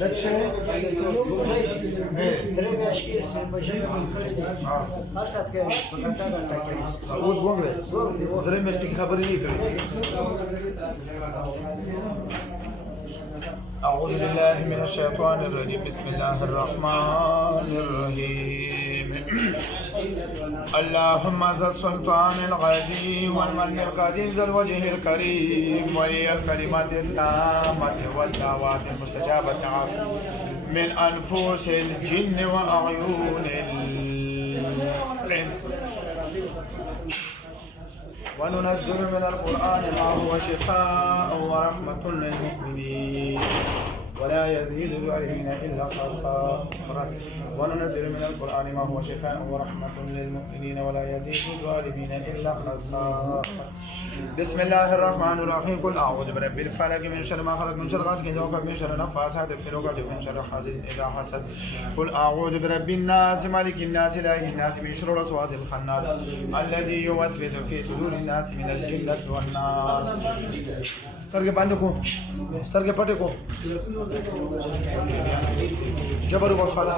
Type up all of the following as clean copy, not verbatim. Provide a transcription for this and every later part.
دچه درې میاشتې په ژبه مې کړی دی هر ساعت کې په ګټه کې اوس وګورئ درې میاشتې خبرې نه کړې أعوذ بالله من الشيطان الرجيم بسم الله الرحمن الرحيم اللهم ذا السلطان القديم والمن القديم ذا الوجه الكريم ولي الكلمات التامة والدعوات المستجابة من أنفس الجن وأعين الإنس وننزل من القرآن ما هو شفاء ورحمة للمؤمنين ولا يزيد الظالمين إلا خسارا وننزل من القرآن ما هو شفاء ورحمة للمؤمنين ولا يزيد الظالمين إلا خسارا بسم الله الرحمن الرحيم قل أعوذ برب الفلق من شر ما خلق من شر غاسق إذا وقب من شر نفاثات في العقد من شر حاسد إذا حسد قل أعوذ برب الناس مالك الناس إله الناس من شر الوسواس الخناس الذي يوسوس في صدور الناس من الجنة والناس سترګې باندې کو سترګې پټې کو جبر وصلا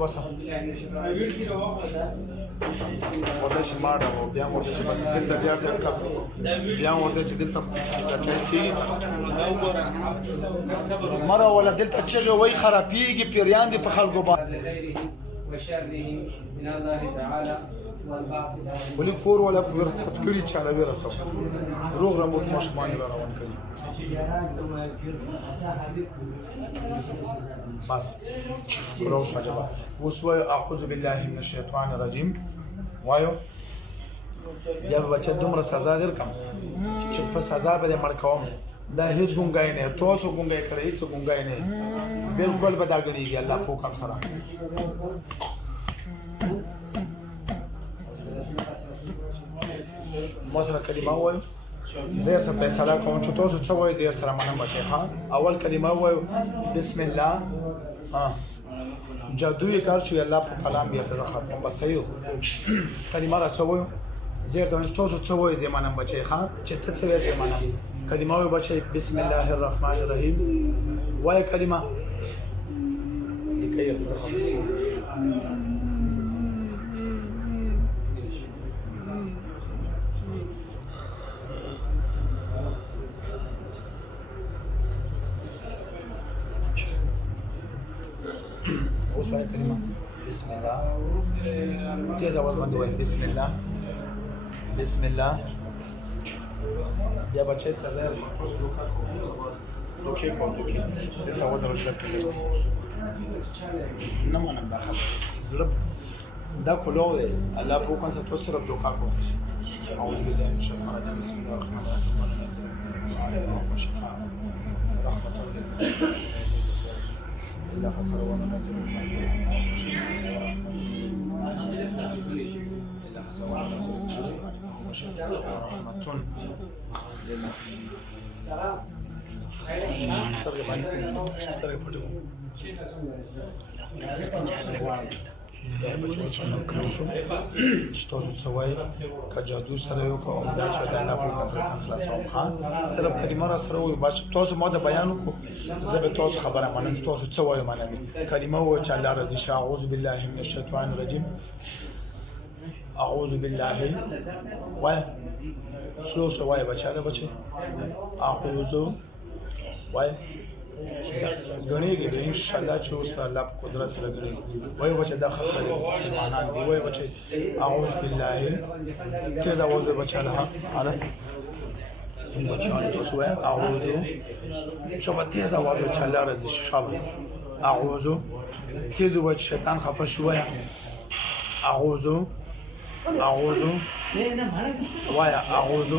وصلا ورته چې ماډه و بیا ورته چې بس دلته بیا دلته بیا ورته چې دلته ځکه مره ولا دلته چې وای خرابېږي پیریان دي په خلکو باندې وشره من الله تعالى ولي کور ولا پسکړي چاله ورسو روغ رموت مشمان را روان کړي بس روغ شجبا وسو اعوذ بالله من الشیطان الرجیم وایو بیا بچا دومره سزا درکم چې په سزا به مړ کوم دا هیڅ ګونګای نه تاسو ګونګای کړئ هیڅ ګونګای نه بالکل بداګریږي الله په کوم سره مثلا کلمه وایو زیر سره فیصله کوم چې تاسو څه وایي زیر سره منم بچی ښا اول کلمه وایو بسم الله جادوی کار چې الله په کلام بیا څه ختم بس یو کلمه را څه وایو زیر ته تاسو څه وایي زې منم بچی ښا چې ته څه وایي منم کلمه وایو بچی بسم الله الرحمن الرحیم وایي کلمه لیکي ته وصوي كلمة بسم الله تيجي أول ما نقول بسم الله بسم الله يا بچه سازر دوكي كون دوكي دلتا وضع رشلب كبيرتي نما نمداخل زرب دا كلو دي الله بوكان ستوسرب دوكا كون أعوذ بالله من الشيطان الرجيم بسم الله الرحمن الرحيم وشفاء رحمة الله إلا خسر وننزل من إلا خسر وننزل وشفاء ورحمة تاسو څه وایي که جادو سره یو که عمده چې د الله په کنفرانس خلاصوم خان صرف کلمه را سره وایي بس تاسو ما د بیان وکړو زه به تاسو خبره منم چې تاسو څه وایي منم کلمه وایي چې الله رضی شه اعوذ بالله من الشیطان الرجیم اعوذ بالله وایي سلو سلو وایي بچاله بچي اعوذ وایي غنیږي به ان شاء الله چې اوس الله په قدرت سره غنیږي وایي بچا دا خبره مسلمانان دی وایي بچا اعوذ بالله ته دا وځي بچا له اله بچا اوس وایي اعوذ شوف تیز اواز بچا الله رضی شابه اعوذ تیز وایي شیطان خفه شوی اعوذ اعوذ وایي اعوذ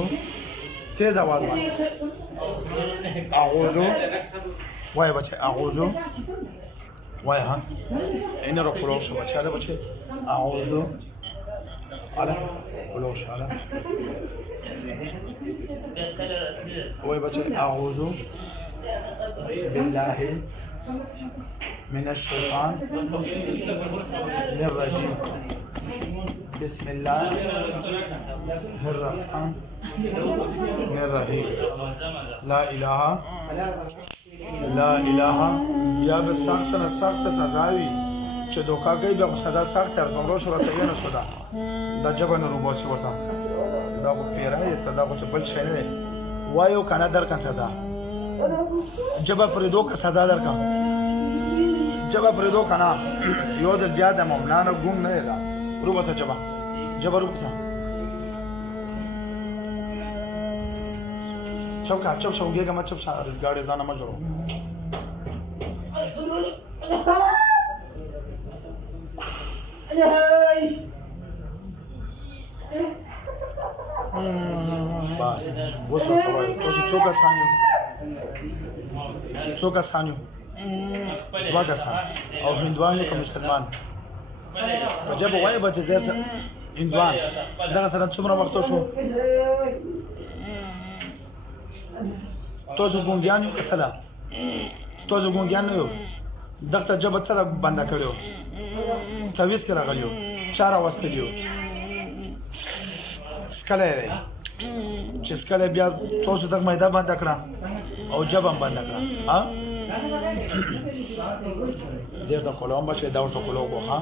تیز اواز اعوذ وای بچه اعوذ وای ها این رو پروش بچه حالا بچه اعوذ حالا پروش حالا وای بچه اعوذ بالله من الشيطان الرجيم بسم الله الرحمن الرحيم لا إله بیا به سخت نه سخت سزا وي چې دوکا کوي بیا خو سزا سخت ورکوم روش ورته ویې نه سوده دا ژبه نه روباسي ورته دا خو پیری ته دا خو څه بل شی نه دی وایو که نه درکړم سزا ژبه پرېږدو که سزا درکړم ژبه پرېږدو که نه یو ځل بیا د مملانه ګونګ نه دی دا روباسه ژبه روباسه چپ شو وګېږه مه چپ شه ګاډې ځانه مه جوړو بس اوس ورته وایو اوس څو کسان یو 2 کسان او هندوان یو که مسلمان په ژبه وایو به چې زیر هندوان دغه سره څومره وخت شو تاسو ګونګیان یو که څه ده تاسو ګونګیان نه یو دغه ژبه څه بنده کړې وه تعویض کې راغلی وو چا راوستلي وو سکلی دی چې سکلی بیا تاسو دغه میده بنده کړه او ژبه هم بنده کړه زیر ته کولو هم بچی دا ورته کولو وکړو ښه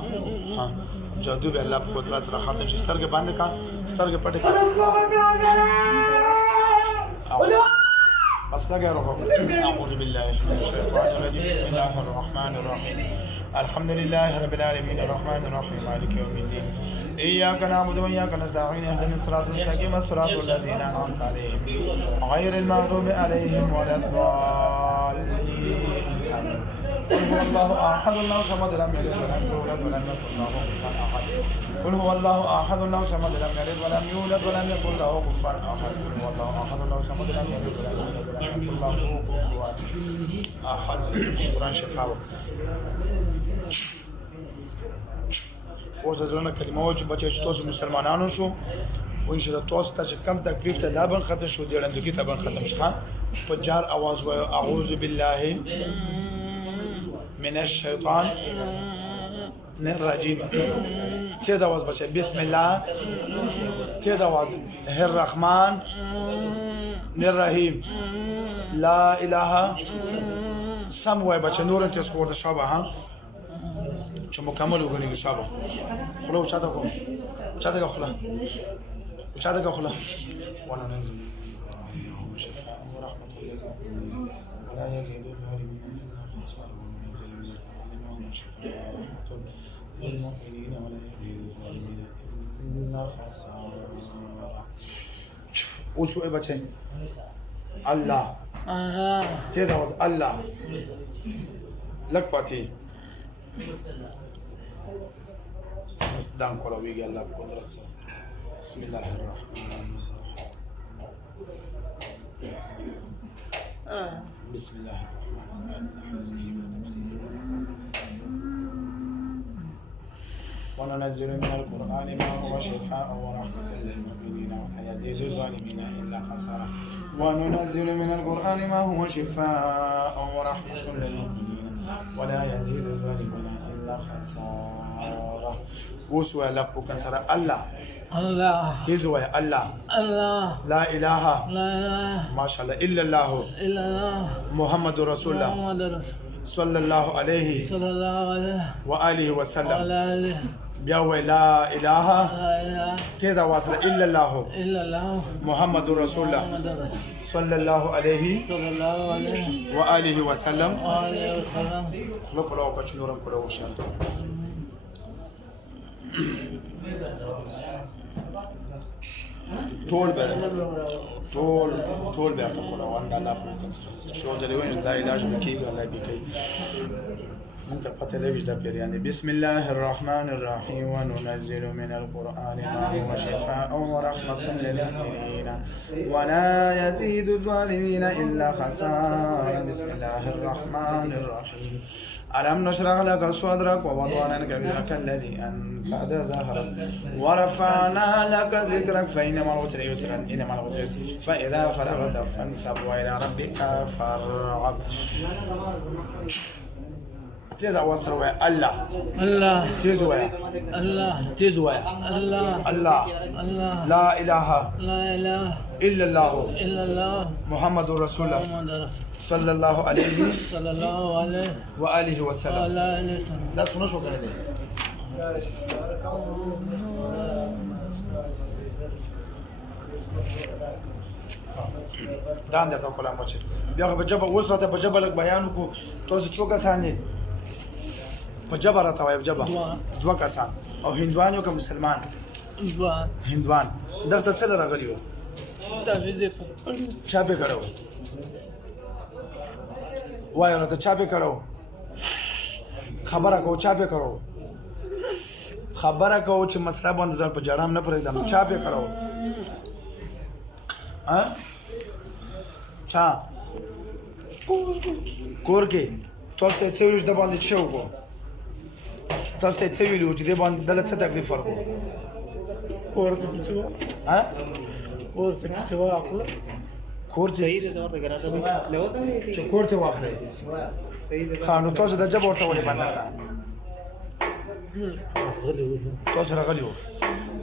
جادو به الله په قدرت سره ختم شي سترګې بندې کړه سترګې پټې کړه بس لقى ربك أعوذ بالله من الشيطان الرجيم بسم الله الرحمن الرحيم الحمد لله رب العالمين الرحمن الرحيم مالك يوم الدين إياك نعبد وإياك نستعين اهدنا الصراط المستقيم صراط الذين أنعمت عليهم غير المغضوب عليهم ولا الضالين قل هو الله أحد الله صمد لم يلد ولم يولد ولم يكن له كفوا أحد قل هو الله أحد الله صمد لم يلد ولم يولد ولم يكن له كفوا أحد قرآن شفاء اوس د زړه کلمه و چې بچی چې تاسو مسلمانانو شو او انشاءالله تاسو ته چې کم تکلیف ته دا بن ختم شو جوړندګي ته بن ختم شخه په جار आवाज وایو اعوذ بالله من الشیطان الرجیم تیز आवाज بچی بسم الله تیز आवाज الرحمن الرحیم لا اله سم وای بچی نور تیز ورته شابه ها چې مکمل وګڼي شابه خلو چاته کوم چاته خلا چاته خلا وانا ننزل شفاء ورحمة الله ولا يزيد الظالمين إلا خسارا للمؤمنين ولا يزيد الظالمين إلا خسارا اوسو ای بچه الله تیز آواز الله لک پاتی مصدام کولویږي الله په قدرت سره بسم الله الرحمن الرحيم بسم الله الرحمن الرحيم ونفسه وننزل من القرآن ما هو شفاء ورحمة للمؤمنين ولا يزيد الظالمين إلا خسارا وننزل من القرآن ما هو شفاء ورحمة للمؤمنين ولا يزيد الظالمين إلا خسارا وسوى لبو كسر الله الله تيزوى الله الله لا إله لا ما شاء الله إلا الله إلا الله محمد رسول الله محمد رسول صلى الله عليه صلى الله عليه وآله وسلم وعلى آله بيوى لا إله لا إله تيزا واصل إلا الله إلا الله محمد رسول الله محمد رسول صلى الله عليه صلى الله عليه وآله وسلم وآله وسلم خلق الله وكتش نورا كله وشان ټول به تاسو وان الله په کنسره شو ځلې وینځ دا علاج وکړي الله به کوي انت پته لويش دا پیریان بسم الله الرحمن الرحيم وننزل من القرآن ما هو شفاء ورحمة للمؤمنين ولا يزيد الظالمين إلا خسارا بسم الله الرحمن الرحيم ألم نشرح لك صدرك ووضعنا عنك وزرك الذي أنقض ظهرك ورفعنا لك ذكرك فإن مع العسر يسرا إن مع العسر يسرا فإذا فرغت فانصب وإلى ربك فارغب تیز اواز سره وایه الله الله تیز وایه الله تیز وایه الله الله الله لا اله لا اله الا الله الا الله محمد رسول الله محمد رسول صلی الله علیه صلى الله عليه و آله وسلم وعلى اله وسلم. دا څونه شو کنه دا اندر تا کلام بچه بیا په جبه اوس راته په جبه لګ بیان کو تاسو څو کسان دي په جبه راته وای په جبه دوه کسان او هندوان یو که مسلمان جوان هندوان دغه څه راغلی و تعویذ چا به کړو وای راته چا به کړو خبره کو چا به کړو خبره کو چې مسله باندې ځان په جړام نه پرېدم چا به کړو ها چا کور کې تاسو ته څه ویل د باندې څه وکړو تاسو ته څه ویل چې د باندې دلته څه تکلیف ورکو کور ته پیچو ها کور ته پیچو عقل کور ته چې کور ته واخلې خانو تاسو د جبه ورته ولې باندې کړه تاسو راغلی وو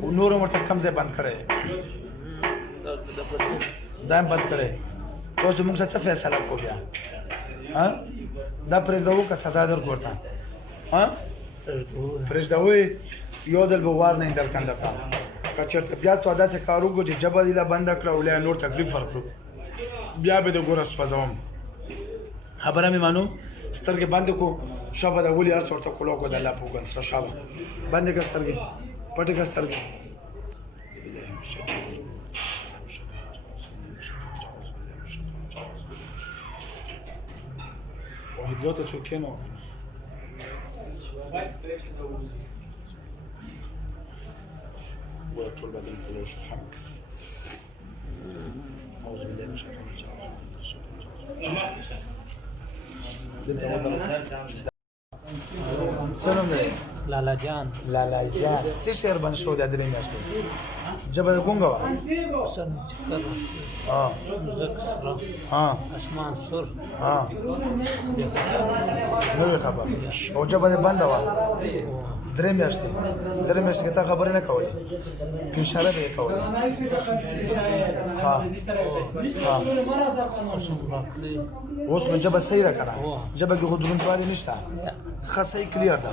او نور ورته کم ځای بند کړی دایم بند کړی تاسو موږ څه فیصله کو بیا ها دا پرېږدو که سزا در ورته ها پرېږدوی یو دل به وار نه در کنده تا که چېرته بیا تو داسې کار وکړو چې جبه دې لا بنده کړه او لا نور تکلیف ورکړو بیا به د ګوره سوځوم خبره مې مانو سترګې بندې کو شابه د ولي هر څه ورته کولو کو د الله په حکم سره شابه بندې کړه سترګې پټې کړه سترګې واحد دوته څوک نو وطول بدن كله شحم أعوذ بالله من الشيطان الرجيم سلام لالا جان لالا جان څه شعر باندې شو د درې میاشتې جبه ګونګه وا سن چکر ها زکسرا ها اسمان سر ها نو خبر او جبه بنده وا درې میاشتې کې تا خبرې نه کولې اشاره به کولې ها اوس نو جبه صحیح ده کنه جبه کې خو دروندوالي نشته خاصه کلیر ده